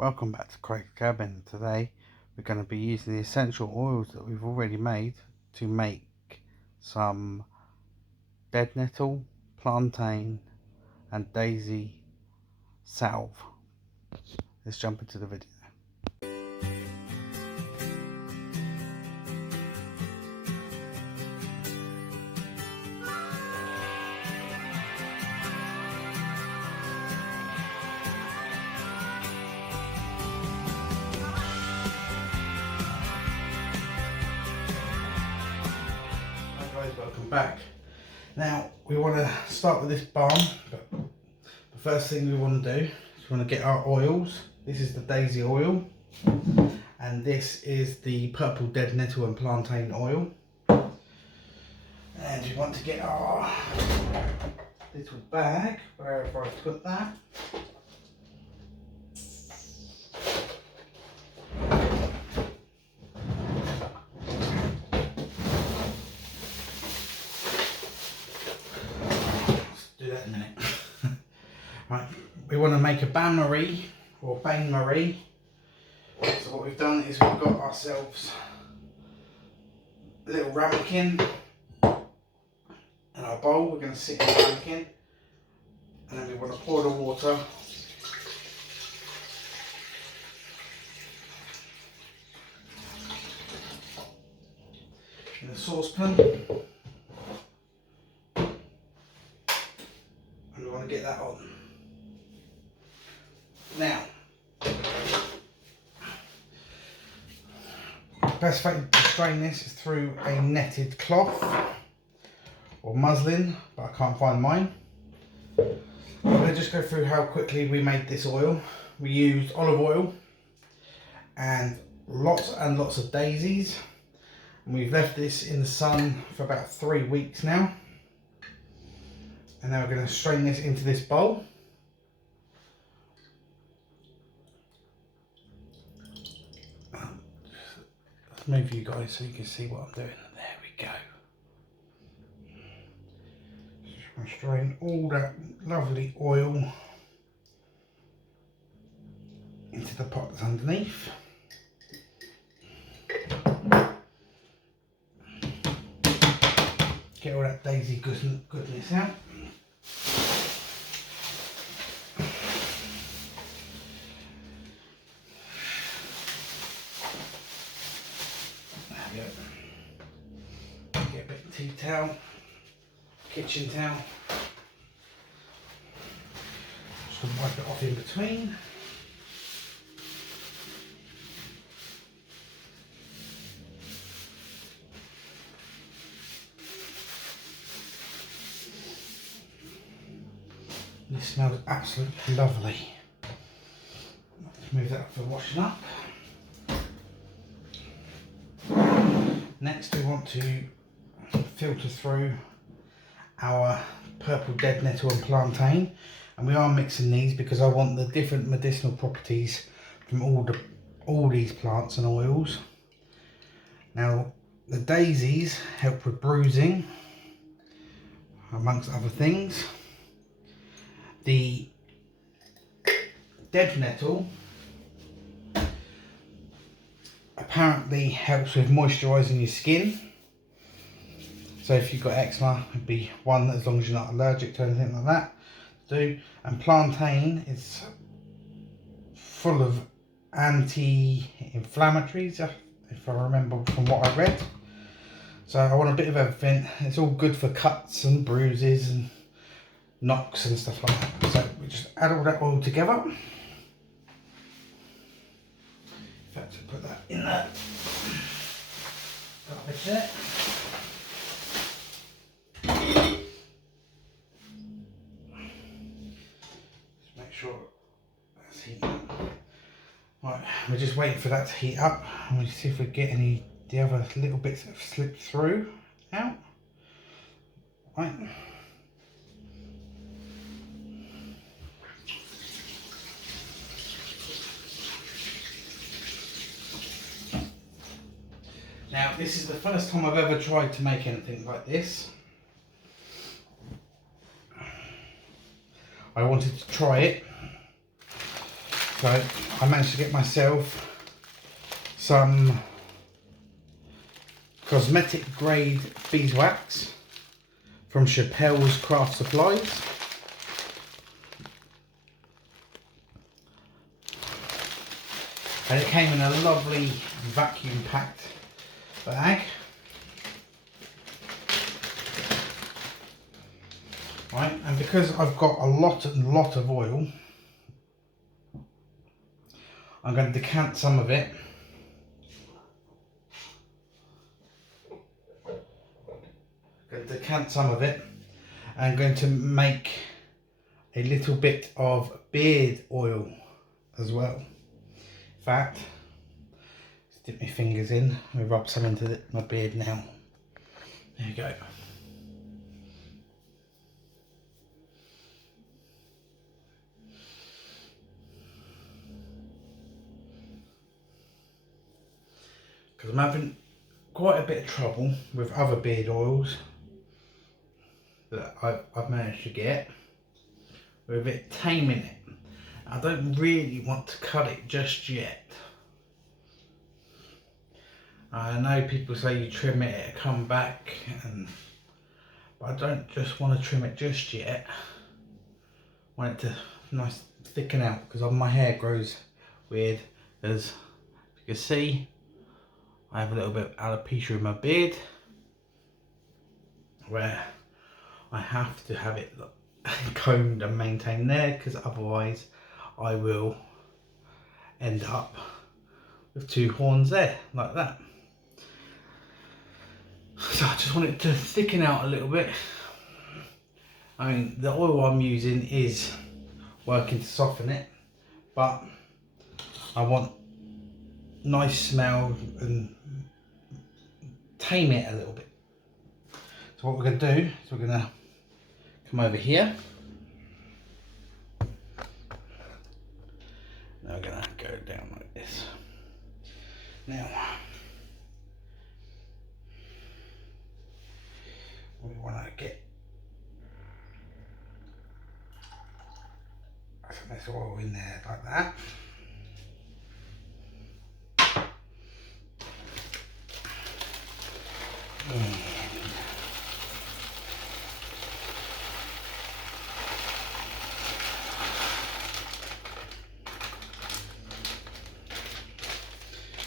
Welcome back to Craig's Cabin. Today we're going to be using the essential oils that we've already made to make some dead nettle, plantain and daisy salve. Let's jump into the video. Welcome back. Now we want to start with this balm, but the first thing we want to do is we want to get our oils. This is the daisy oil and this is the purple dead nettle and plantain oil, and we want to get our little bag wherever I put that. Do that in a minute. Right, we want to make a bain-marie or bain-marie. So what we've done is we've got ourselves a little ramekin and our bowl. We're going to sit in the ramekin and then we want to pour the water in a saucepan. And we want to get that on. Now, the best way to strain this is through a netted cloth or muslin, but I can't find mine. I'm going to just go through how quickly we made this oil. We used olive oil and lots of daisies, and we've left this in the sun for about 3 weeks now. And now we're going to strain this into this bowl. Let's move you guys so you can see what I'm doing. There we go. Just going to strain all that lovely oil into the pot that's underneath. Get all that daisy goodness out. Get a bit of tea towel, kitchen towel. Just going to wipe it off in between. This smells absolutely lovely. Let's move that up for washing up. Next we want to filter through our purple dead nettle and plantain, and we are mixing these because I want the different medicinal properties from all these plants and oils. Now the daisies help with bruising amongst other things. The dead nettle apparently helps with moisturising your skin. So if you've got eczema, it'd be one, as long as you're not allergic to anything like that, do. And plantain is full of anti-inflammatories, if I remember from what I read. So I want a bit of everything. It's all good for cuts and bruises and knocks and stuff like that. So we just add all that oil together. In fact, I'll put that in there. Garbage there. Just make sure that's heating up. Right, we're just waiting for that to heat up, and we'll see if we get any the other little bits that have slipped through out. Right. Now this is the first time I've ever tried to make anything like this. I wanted to try it So I managed to get myself some cosmetic grade beeswax from Chappelle's Craft Supplies. And it came in a lovely vacuum packed bag. Right, and because I've got a lot of oil, I'm going to decant some of it. I'm going to make a little bit of beard oil as well. In fact, dip my fingers in, I rub some into my beard now. There you go. Because I'm having quite a bit of trouble with other beard oils that I've managed to get with it taming it. I don't really want to cut it just yet. I know people say you trim it, it'll come back, but I don't just want to trim it just yet. I want it to nice thicken out because my hair grows weird. As you can see, I have a little bit of alopecia in my beard where I have to have it combed and maintained there, because otherwise I will end up with two horns there like that. So I just want it to thicken out a little bit. I mean, the oil I'm using is working to soften it, but I want nice smell and tame it a little bit. So what we're going to do is we're going to come over here. Now we're going to go down like this. Now we want to get some of this oil in there like that.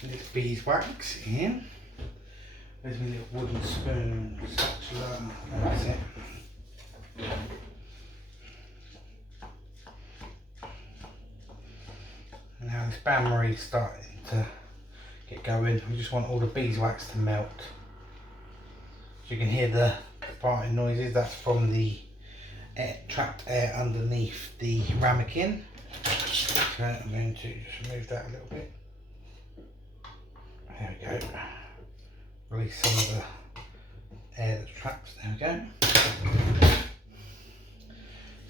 And this beeswax in. There's my little wooden spoon, spatula, that's it. And now this bain-marie is starting to get going. We just want all the beeswax to melt. So you can hear the parting noises, that's from the trapped air underneath the ramekin. So I'm going to just remove that a little bit. There we go. Release some of the air that's trapped. There we go.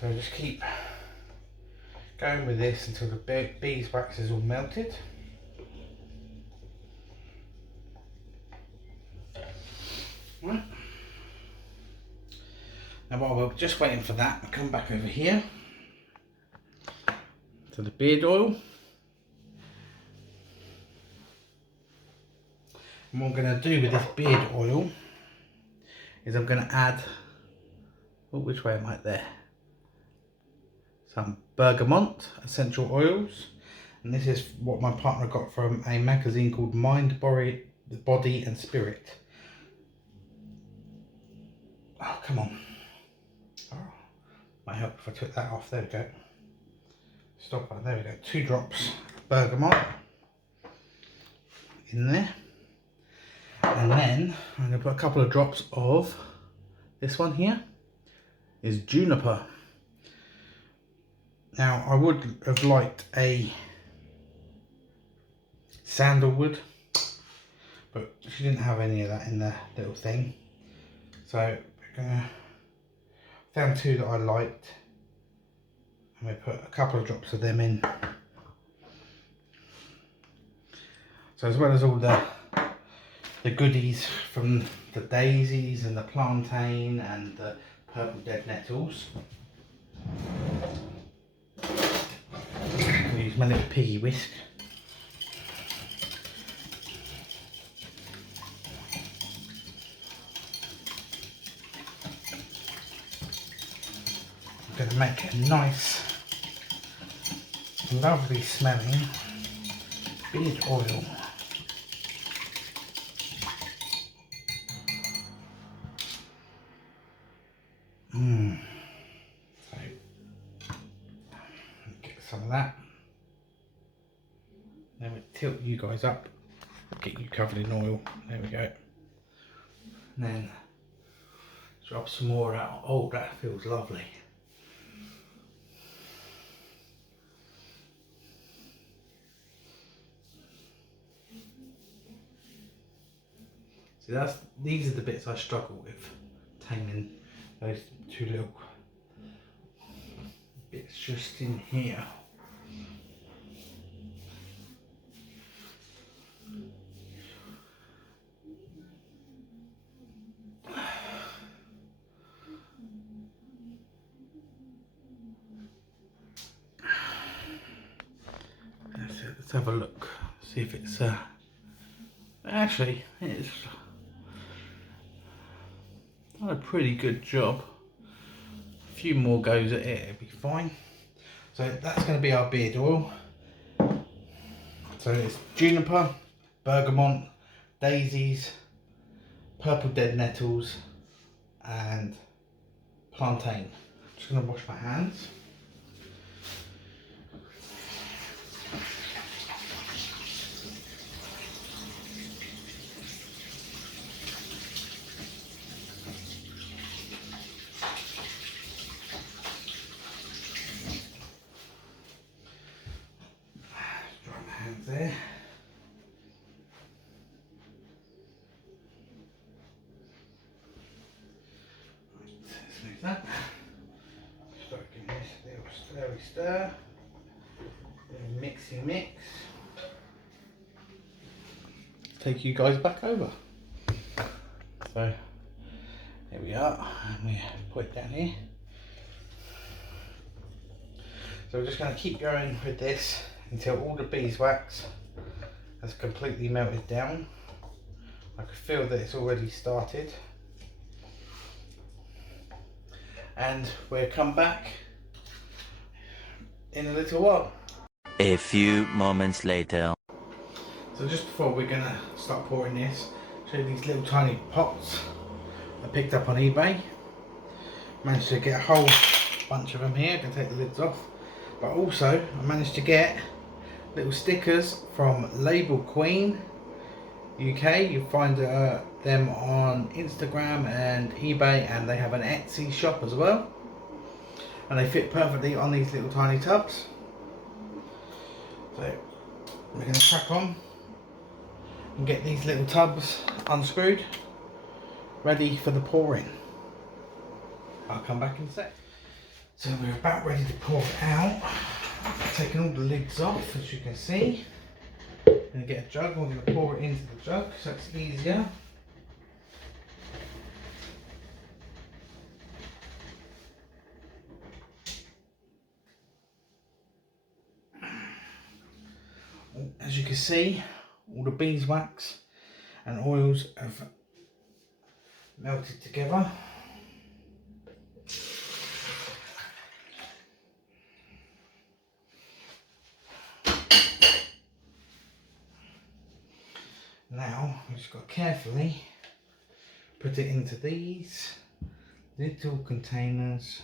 So just keep going with this until the beeswax is all melted. Right. Now while we're just waiting for that, I'll come back over here to the beard oil. And what I'm going to do with this beard oil is I'm going to add, oh, which way am I there? Some bergamot essential oils, and this is what my partner got from a magazine called Mind, Body and Spirit. Oh, come on. Oh, might help if I took that off. There we go. Stop that. There we go. 2 drops bergamot in there. And then I'm going to put a couple of drops of this one here is juniper. Now I would have liked a sandalwood, but she didn't have any of that in the little thing. So found 2 that I liked, and we put a couple of drops of them in. So as well as all the goodies from the daisies and the plantain and the purple dead nettles, we use use my little piggy whisk. I'm going to make a nice, lovely smelling beard oil. So, get some of that. Then we tilt you guys up, get you covered in oil. There we go. And then drop some more out. Oh, that feels lovely. See, these are the bits I struggle with, taming those two little bits just in here. Let's have a look, see if it's actually it's done a pretty good job. A few more goes at it, it'll be fine. So that's going to be our beard oil. So it's juniper, bergamot, daisies, purple dead nettles and plantain. I'm just going to wash my hands. Dry my hands there. Right, that. Start giving this a little stir. Then mixy mix. Take you guys back over. So there we are, and we put it down here. So we're just going to keep going with this until all the beeswax has completely melted down. I can feel that it's already started. And we'll come back in a little while. A few moments later. So just before we're going to start pouring this, show you these little tiny pots I picked up on eBay. Managed to get a whole bunch of them here. I'm going to take the lids off. But also I managed to get little stickers from Label Queen UK. You'll find them on Instagram and eBay, and they have an Etsy shop as well. And they fit perfectly on these little tiny tubs. So we're going to crack on and get these little tubs unscrewed, ready for the pouring. I'll come back in a sec. So we're about ready to pour it out. I've taken all the lids off, as you can see. I'm going to get a jug, we're going to pour it into the jug so it's easier. As you can see, all the beeswax and oils have melted together. Now we've just got to carefully put it into these little containers.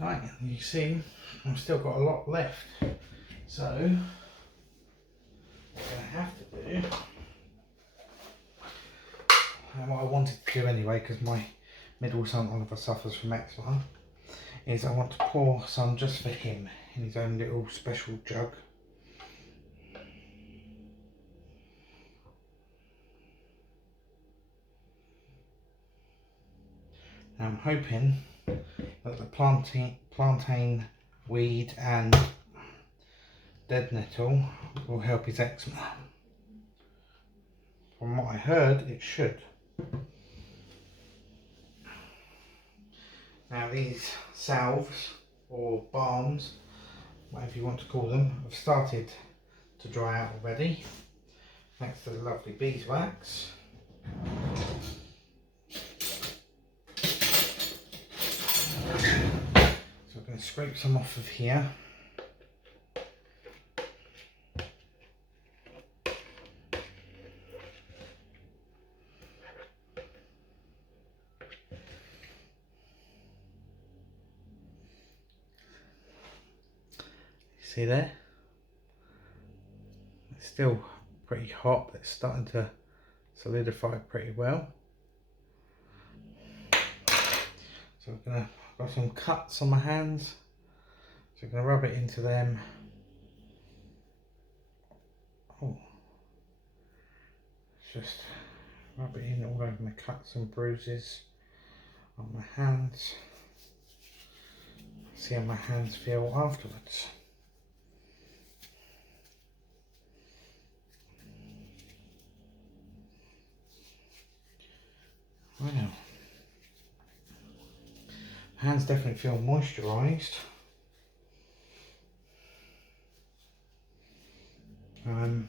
Right, you see, I've still got a lot left. So, what I'm going to have to do, and what I wanted to do anyway, because my middle son Oliver suffers from eczema, is I want to pour some just for him in his own little special jug. Now I'm hoping that the plantain weed and dead nettle will help his eczema. From what I heard, it should. Now these salves or balms, whatever you want to call them, have started to dry out already, thanks to the lovely beeswax. So I'm going to scrape some off of here. See there? It's still pretty hot, but it's starting to solidify pretty well. So I've got some cuts on my hands, so I'm going to rub it into them. Oh, just rub it in all over my cuts and bruises on my hands. See how my hands feel afterwards. Wow. Hands definitely feel moisturised. There's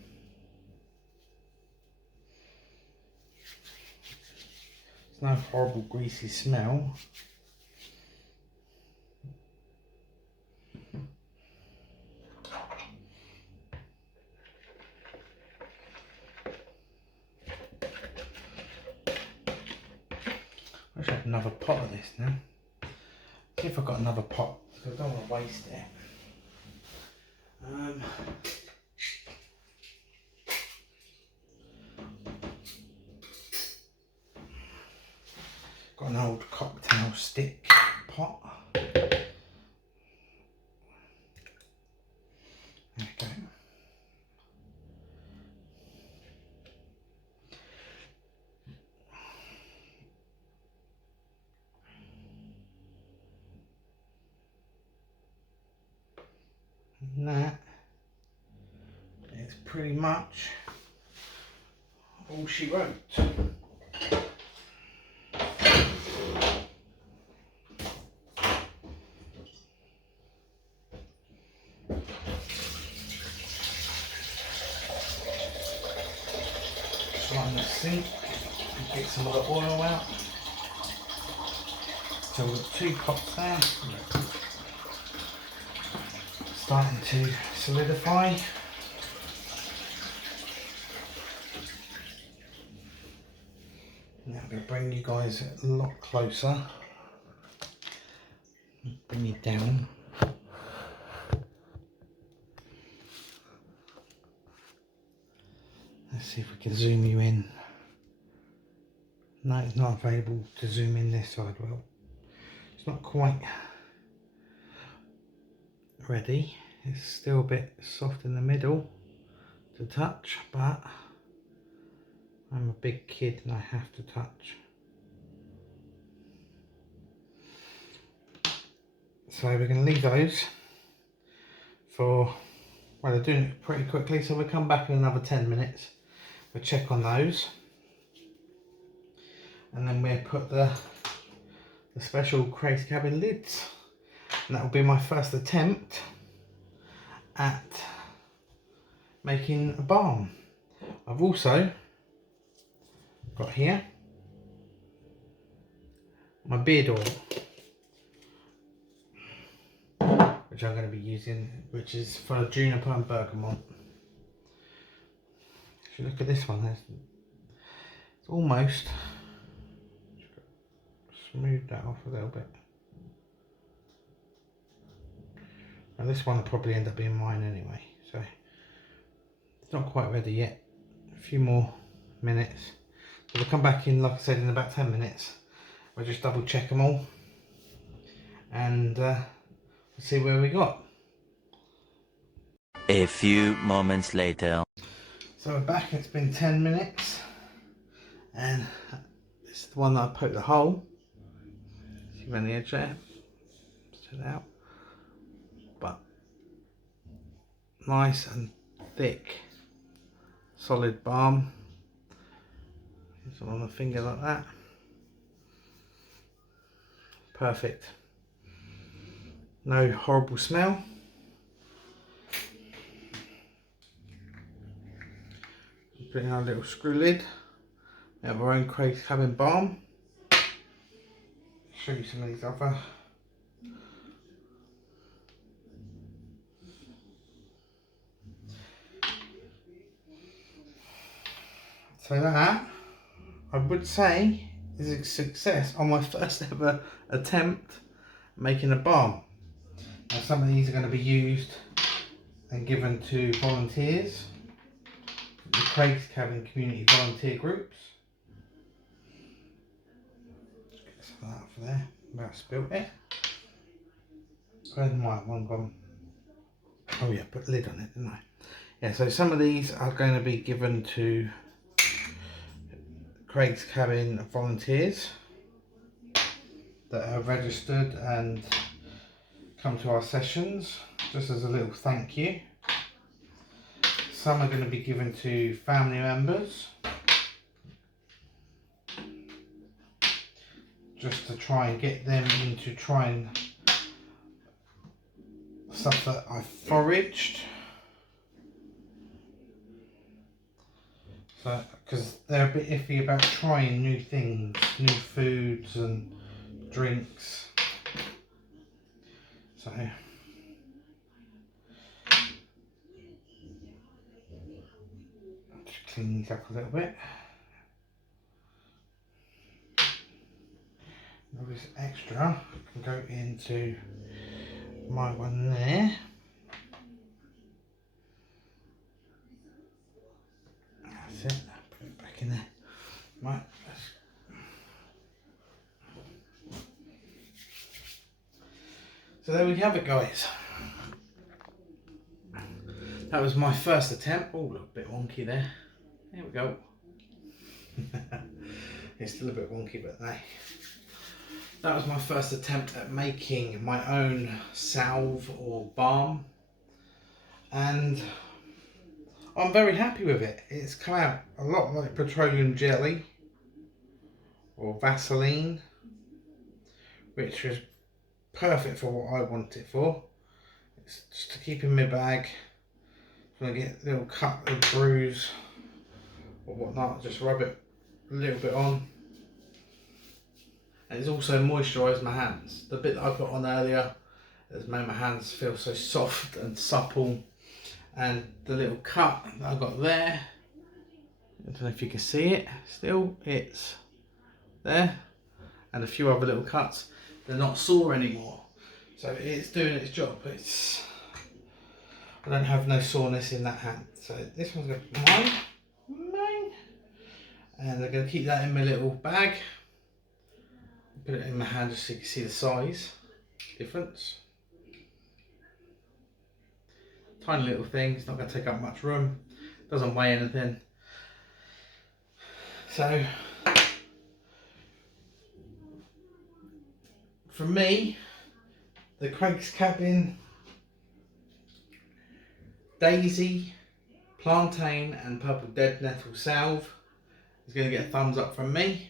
no horrible greasy smell. I should have another pot of this now. See if I've got another pot, because I don't want to waste it. Got an old cocktail stick pot. There we go. And that is pretty much all she wrote. On the sink and get some of the oil out. So we've got 2 pots there, starting to solidify. Now I'm going to bring you guys a lot closer, bring you down. Let's see if we can zoom you in. No, it's not available to zoom in this side. Well, it's not quite ready. It's still a bit soft in the middle to touch, but I'm a big kid and I have to touch. So we're going to leave those for, well, they're doing it pretty quickly, so we'll come back in another 10 minutes. We'll check on those, and then we'll put the special crazy cabin lids, and that will be my first attempt at making a balm. I've also got here my beard oil, which I'm going to be using, which is for juniper and bergamot. If you look at this one, it's almost smooth that off a little bit. Now this one will probably end up being mine anyway, so it's not quite ready yet. A few more minutes. So we'll come back in, like I said, in about 10 minutes. We'll just double check them all and we'll see where we got. A few moments later. So we're back, it's been 10 minutes and this is the one that I poked the hole. around the edge there. Set it out. But nice and thick, solid balm. It's on the finger like that. Perfect. No horrible smell. Put in our little screw lid. We have our own Craig's Cabin balm. Show you some of these other. So that, I would say, is a success on my first ever attempt making a balm. Now some of these are going to be used and given to volunteers, the Craig's Cabin community volunteer groups. Just get some of that off there, about spilt it. Where's my one gone? Oh yeah, put a lid on it, didn't I? Yeah, so some of these are going to be given to Craig's Cabin volunteers that are registered and come to our sessions, just as a little thank you. Some are going to be given to family members, just to try and get them into trying stuff that I foraged. So, because they're a bit iffy about trying new things, new foods and drinks. So just clean these up a little bit. All this extra can go into my one there. That's it. Put it back in there. Right. So there we have it, guys. That was my first attempt. Oh, look, a bit wonky there. There we go. It's still a bit wonky, but hey. That was my first attempt at making my own salve or balm. And I'm very happy with it. It's come out a lot like petroleum jelly or Vaseline, which was perfect for what I want it for. It's just to keep in my bag. When I get a little cut or bruise or whatnot, just rub it a little bit on. And it's also moisturised my hands. The bit that I put on earlier has made my hands feel so soft and supple. And the little cut that I got there, I don't know if you can see it, still it's there. And a few other little cuts, they're not sore anymore. So it's doing its job. I don't have no soreness in that hand. So this one's going to be mine. And I'm going to keep that in my little bag. Put it in my hand just so you can see the size difference. Tiny little thing, it's not going to take up much room. Doesn't weigh anything. So, for me, the Craig's Cabin Daisy, Plantain and Purple Dead Nettle Salve is going to get a thumbs up from me.